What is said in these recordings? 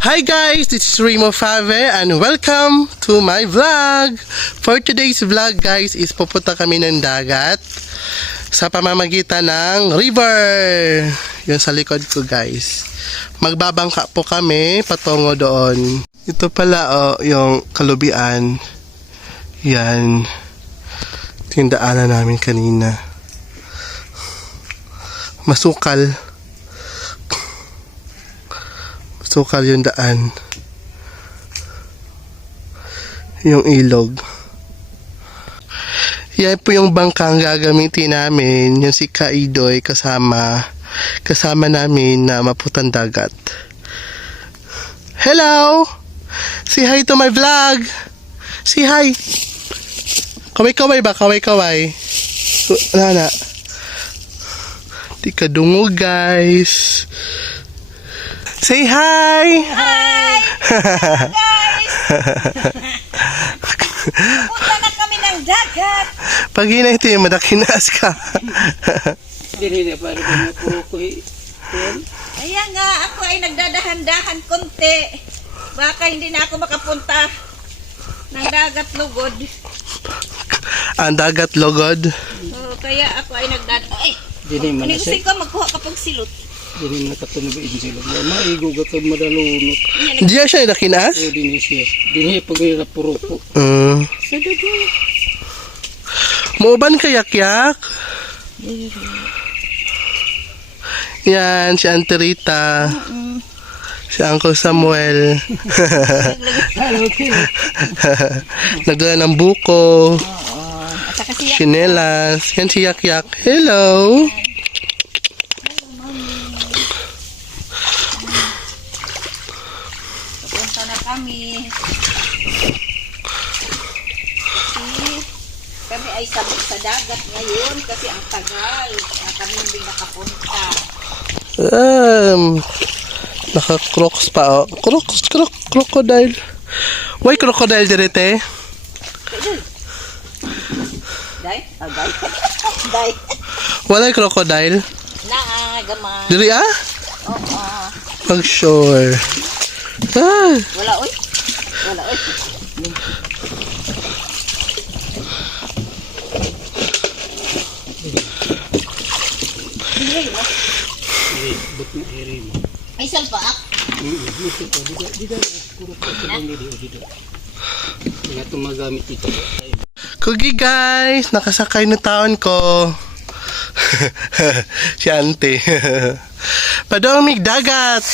Hi guys, this is Remo Fave and welcome to my vlog. For today's vlog guys is pupunta kami ng dagat sa pamamagitan ng river. Yun sa likod ko guys. Magbabangka po kami patungo doon. Ito pala yung kalubian. Yan. Tindaanan namin kanina. Masukal. Sukal yung daan. Yung ilog. Yan po yung bangkang gagamitin namin. Yung si Kaidoy kasama namin na maputang dagat. Hello! Say hi to my vlog! Say hi! Kaway-kaway ba? Kaway-kaway. Nana. Di ka dungo guys. Say hi! Hi! Guys! Punta na kami ng dagat! Pag hinahiti, madakinaas ka. Ayan nga, ako ay nagdadahan-dahan konti. Baka hindi na ako makapunta ng dagat lugod. Ang dagat logod. So, kaya ako ay nagdadahan. Manigusin ko, magkuha ka pag silot. Dili nakatunog ang sila. Maigo ka ito madalunot. Hindi siya nakinaas? O din siya. Dili pag puro po. Sa dugo. Muuban kayak-yak? Yan, si Auntie Rita. Si Uncle Samuel. Nagdala ng buko. At saka siya. Chinelas. Yan si Yak-Yak. Hello! Punta na kami. Kami ay sabik sa dagat ngayon kasi ang tagal na kami hindi nakapunta. Naka-crocs pa, crocodile. Why crocodile direte? Day? Day. Day. Walay crocodile? Gaman. Dili Oo. Pag-shore. Wala oy. Wala oy. Ay salpaak. Kaya tumagamit ito. Kugi guys, nakasakay na taon ko. Si Auntie. Padomig dagat.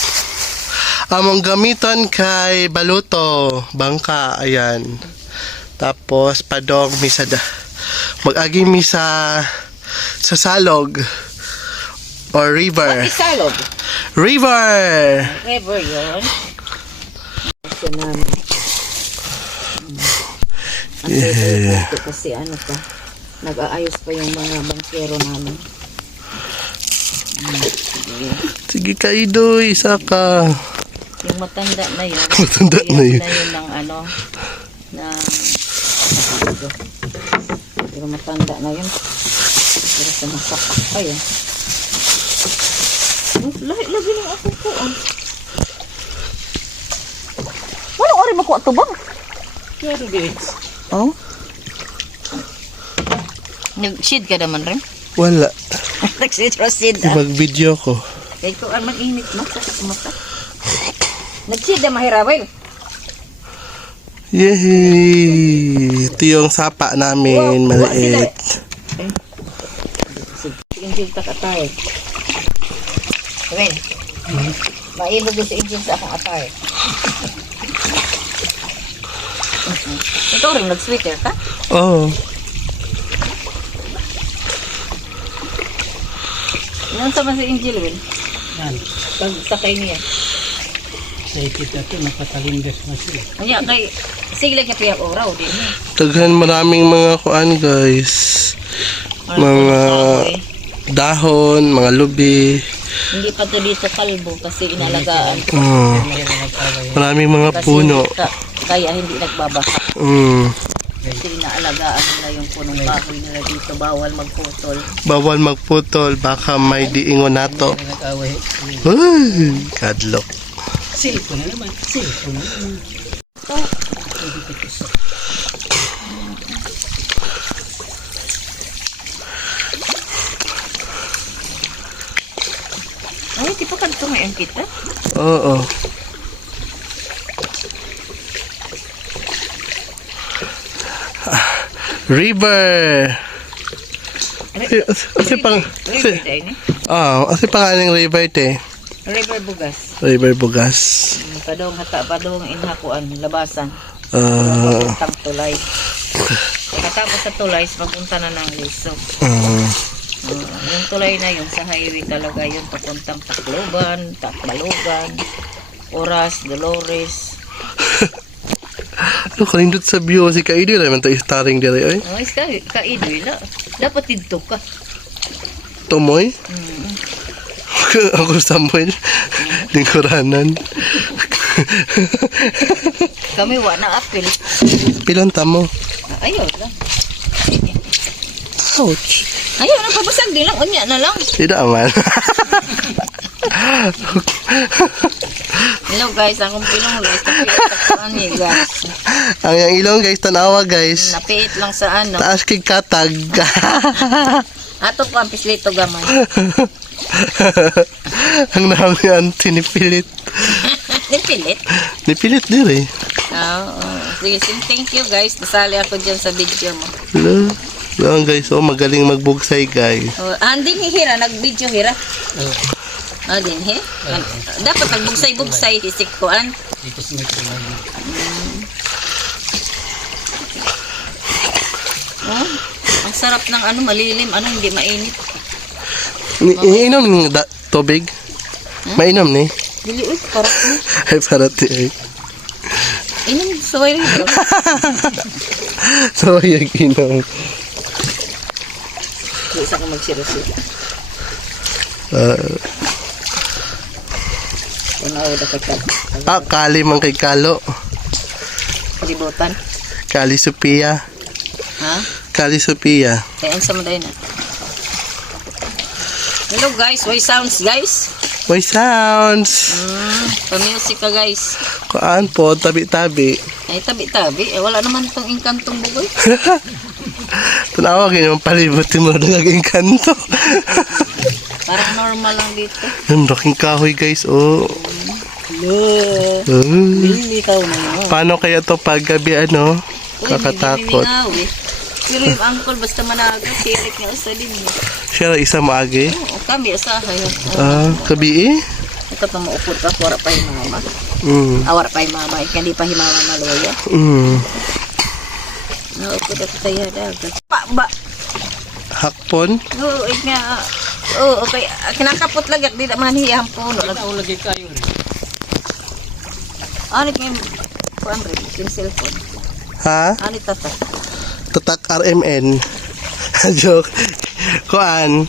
Among gamiton kay baluto, bangka, ayan. Tapos padong mi sa mag-agi mi sa salog or river. What is salog? River. River yun. Kasi namin. Ang kasi ano pa, nag-aayos pa yung mga bangkero namin. Sige Kaidoy, isa ka. Yung matanda na yun. Matanda na yun. Na yun ng ano, ng pero matanda na yun. Pero sa masapak pa yun. Lagi ng ako po. Ano oras makuha ito ba? Pero din. Oh? Nag-seed ka naman rin? Wala. Nag-seed Mag-video ko. ito ang mag-init mo sa mata. Nag-seed na mahirawin. Yehey! Ito yung sapa namin, maliit. Injil ta katay. Ren. Mailog sa injil sa akong atay. Ito rin nag-sweater ka? Oo. Ilan sa man si Injil, Will? Yan. Pag sakay niya. Sa ikita ito, nakatalindas na sila. Kaya kay sige ka tiyak oraw din eh. Daghan maraming mga kuan guys. Mga dahon, mga lubi. Hindi pa to dito kalbo kasi inalagaan. Maraming mga puno. Kaya hindi nagbabaha. Kasi inaalagaan nila yung punong kahoy nila dito. Bawal magputol. Bawal magputol, baka may diingon nato. Nag-away. Ay, kadlok. Cellphone na naman. Cellphone na naman. Ay, di pa kanto ngayon kita. Oo. River. Kasi pang... River day ni. Kasi pangalang river te. River Bugas. River Bugas. Padong hata, padong inhakuan, labasan. Ah, Papuntang tulay. Pagkatapos sa tulay, papunta na ng Liso. Yung tulay na yun, sa highway talaga yun, papuntang Tacloban, Tacbalogan, Oras, Dolores. kalindot sa view si Kaido naman to starring dire oy. Oh, iska, kaidoy la. Dapat dito ka. Tumoy. Ako Samuel. Lingkuranan. Kami wa na apil. Pilon tamo. Ayaw lang. Ouch. Ayaw na, pabasag din lang. Unya na lang. Tidak aman. Hello guys, akong pilong guys. Napiit niya guys. Ang yang ilong guys, tanawa guys. Napiit lang sa ano. Taas kay katag. Ato ko ang pislito gamay. Ang naman ni auntie ni Pilit. Nipilit? Ni Pilit dire. Oo. Sige, thank you guys. Nasali ako dyan sa video mo. Hello. Hello guys, magaling magbugsay guys. Andin hira, nag-video hira. Din he? Dapat nagbugsay-bugsay, hisik ko an. Dito sa metro lagi. Ang sarap ng ano, malilim, ano, hindi mainit. Iinom ng tubig. Mainom ni. Dili, uy, parap mo. Ay parati ay. Inom, saway rin bro. So yung inom. Isa ko magsirasi. Unaw da ka. Kali man kay Kalo. Kalibutan. Kali Sophia. Ha? Kali Sophia. Kaya sa maday na. Hello guys, why sounds guys? Why sounds? Pa-music ka guys. Kuan po, tabi-tabi. Ay, tabi-tabi. Wala naman itong inkantong bugoy. Tanawa ganyan, palibutin mo na naging kanto. Parang normal lang dito. Yung laking kahoy guys, oh. Hello. Lilitaw na yun. Paano kaya to pag gabi ano? Kakatakot. Pero yung uncle, basta managa, sirik niya sa din. Siya isa maagi. Oo, kami asahay. Kabi eh? Ito pa maupod ka, wala pa yung mama. Wala pa yung mama, hindi pa yung mama maluya. Naupod ako tayo dagat. Ba? Hakpon? Oo, nga. Oo, okay. Kinakapot lagi, di naman hiyang puno. Ikaw lagi kayo rin. Ano yung kuhan rin, yung cellphone. Ha? Ano tata? Tatak RMN. Joke. Kuan.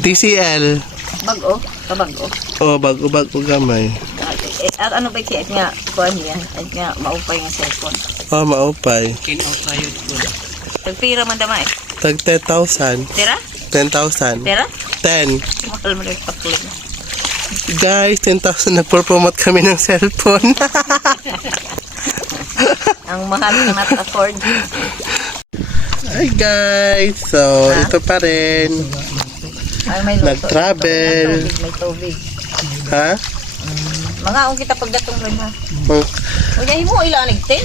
TCL. Bago? Kabago? Oh, bago-bago gamay. At ano ba siya? Nga, kuhan niya. At nga, maupay nga cellphone. Oh, maupay. Kin out tayo po. Tagpira man dama eh. Tag 10,000. Tira? 10,000. Tira? 10. Mahal mo rin pakling. Guys, 10,000 nagpo-promote kami ng cellphone. Ang mahal cannot afford. Hi guys. So, ito pa rin. Ay, may luto. Nag-travel. May tubig. Ha? Mga ang kita pagdatong rin ha. Mag- Uyahin mo, ilanig tin.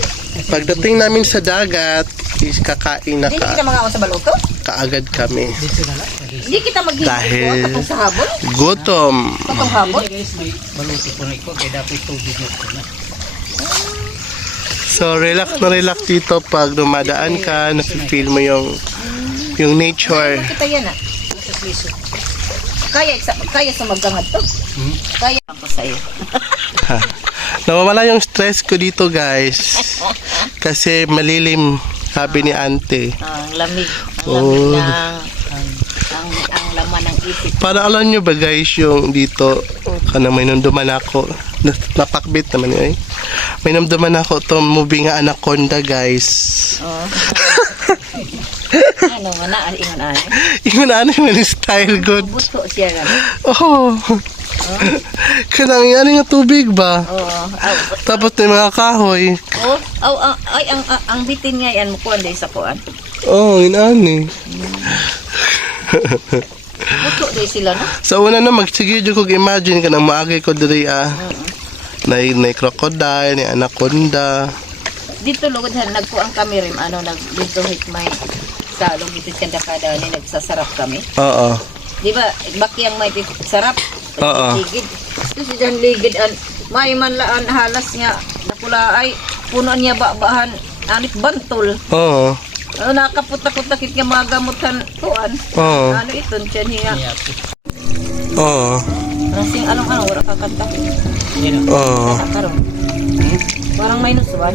Pagdating namin sa dagat, is kakain na Hindi kita mga sa baluto. kaagad kami. Dito na lang. Hindi kita maghihintay Dahil- ko sa habon. Gutom. Kapag habon. Guys, may baluti po na iko. Kaya dapat tubig na ito na. So, relax na relax dito pag dumadaan ka, nafe-feel mo yung nature. Kita yan ah. Kaya sumagangad to. Kaya ako sa'yo. Nawawala yung stress ko dito, guys. Kasi malilim, sabi ni ante. Ang lamig. Ang lamig ng... Ang laman ng isip. Para alam nyo ba, guys, yung dito, kana may nanduman ako. Napakbit naman yun, eh. May nanduman ako to movie nga Anaconda, guys. Oh. Ano nga na, ingon ay. Yung ano yung style good. Buto siya nga. Oh. Kanang yan nga tubig ba? Oo. Tapos may mga kahoy. Ang bitin nga yan, mukuhan din sa kuan. Oh, inani. Muto din sila, no? Sa una na magsigid ko imagine ka nang maagay ko diri na crocodile, ni anaconda. Dito lugod nagkuang kami rin, dito hikmay salong dito siya dakada ni nagsasarap kami. Oo. Di ba, bakyang may sarap. Oo. Ligid. Ito si Jan Ligid. May manlaan halas nga. Nakula ay puno niya bahan. Anit bantol. Oo. Nakaput-takot-takit nga mga gamutan kuan. Oo. Ano ito? Siya niya. Oo. Rasing anong wala kakanta. Oo. Karon. Parang minus 1.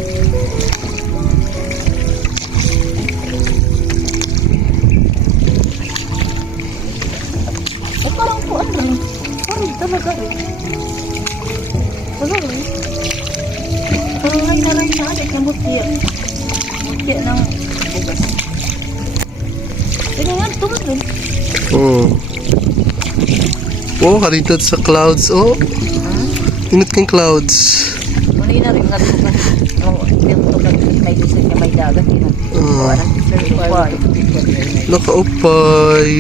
Parang kuan rin. Parang talaga rin. Wala rin. Parang ray na adik na mutya. Mutya ng bugas. Tingnan, tuman rin. Oo. Oh, karitot sa clouds. Oh. Init kang clouds. Muli na rin nga ito ka. Ito ka may isip niya may dagat. Kuan ang isip. Nakaupay.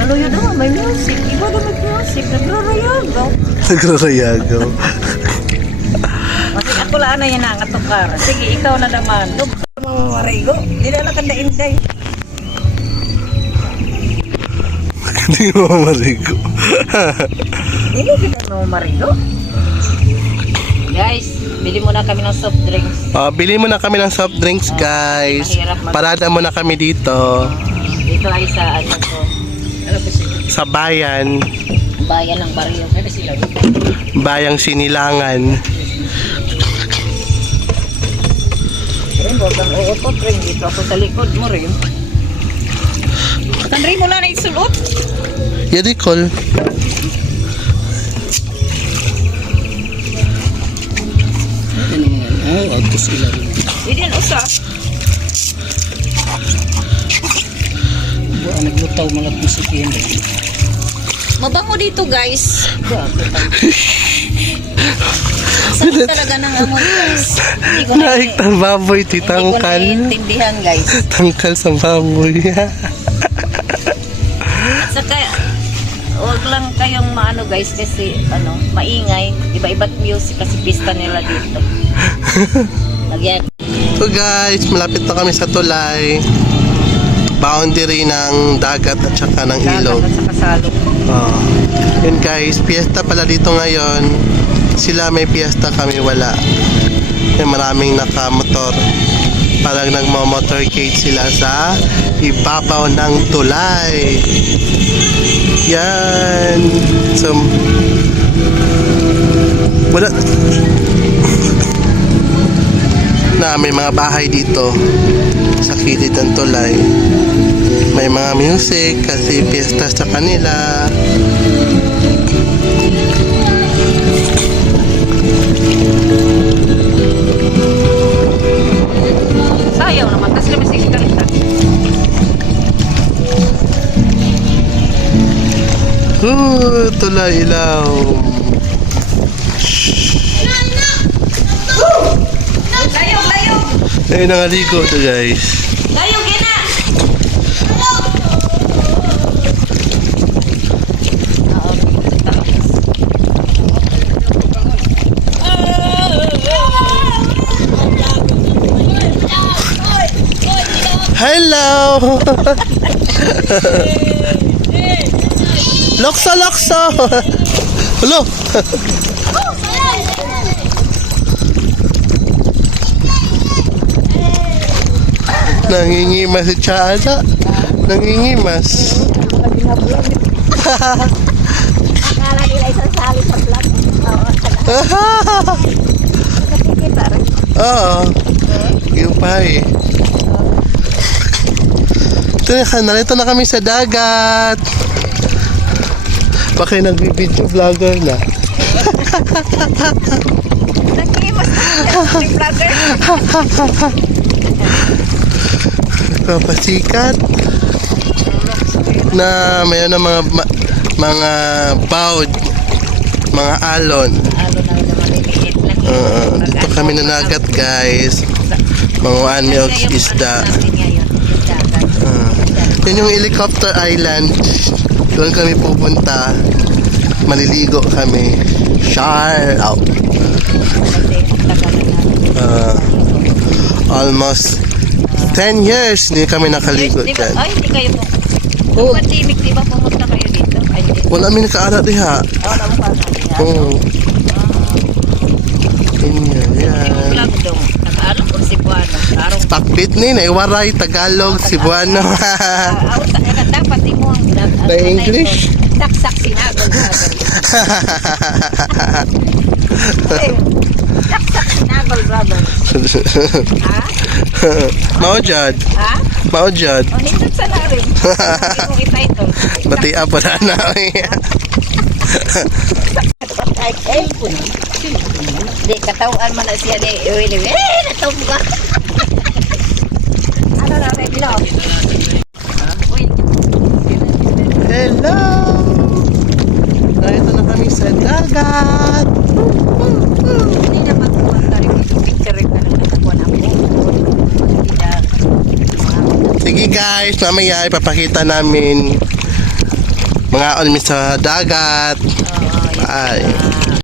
Kaluyo daw, may music. Iba daw may music. Nagrarayagaw. Nagrarayagaw. Kasi ako lang na yan ang atukara. Sige, ikaw na naman. Dug, mamamarigo. Hindi na lang kanda inday. Hindi mo marigo. Hindi kita mamamarigo. Guys, bili muna kami ng soft drinks. Bili mo na kami ng soft drinks, guys. mahirap Parada muna kami dito. Dito ay sa ano to. Ano ba sila? Sa bayan. Bayan ng Barrio. Ano sila? Bayang Sinilangan. Rin, huwag kang uutot rin. Dito ako sa likod mo rin. Tanri mo na isulot. Yadi call. Hindi yan usa. Naglutaw mga musikin. Mabango dito guys. Saan talaga ng amon guys? Hindi ko Naik baboy, hindi ko titangkal. naiintindihan guys. Tangkal sa baboy. Saka, huwag lang kayong maano guys kasi maingay. Iba-iba't music kasi pista nila dito. Nagyan. So guys, malapit na kami sa tulay. Boundary ng dagat at saka ng ilog. Dagat at saka salog. Yun guys, piyesta pala dito ngayon. Sila may piyesta, kami wala. May maraming nakamotor. Parang nagmo-motorcade sila sa ibabaw ng tulay. Yan. So, wala. Na may mga bahay dito sa kilid ng tulay. May mga music kasi piyesta sa kanila. Sayaw naman kasi may sige kalita. Tulay ilaw. Layo! Ayun, nangaligo to guys. Layo, gina! Hello! Lokso! Hello! Nangingimas si Chana. Nangingimas. Akala nila isang sali sa vlog. Nakikita rin. Oo. Yung pa eh. Narito na kami sa dagat. Baka nag-video vlogger na. Nag-iwas na yung vlogger. Papasikat na mayroon ng mga bawd, mga alon. Ano na maliliit lang. Dito kami nanagat guys. Mga milks isda. Yun yung helicopter island. Doon kami pupunta. Maliligo kami. Shower out. Almost 10 years hindi kami nakaligo Di ba? dyan. Ay, hindi kayo po. Oh. Pandemic, di ba pumunta kayo dito? Ay, hindi. Wala kami nakaara diha. Wala mo pa natin. Oo. Ganyan, yan. Vlog dong. Nag-aaral ko si Buano. Arong Pakbit ni, naiwaray, Tagalog, Cebuano. dapat mo ang vlog. By English? Saksak sinagol. Saksak sinagol, brother. Ha? Maujad. Ha? Maujad. O, nindot sa larim. Hindi mo i-title. Batia pa na namin. Ay, di, katawaan mo na siya ni Willie. Natawag ka. Ano na, may vlog? Hello! Narito na kami sa dagat. Hindi naman po ang tarim. Picture rin na lang nakakuha na po. Sige guys, mamaya ipapakita namin mga almis sa dagat. Bye.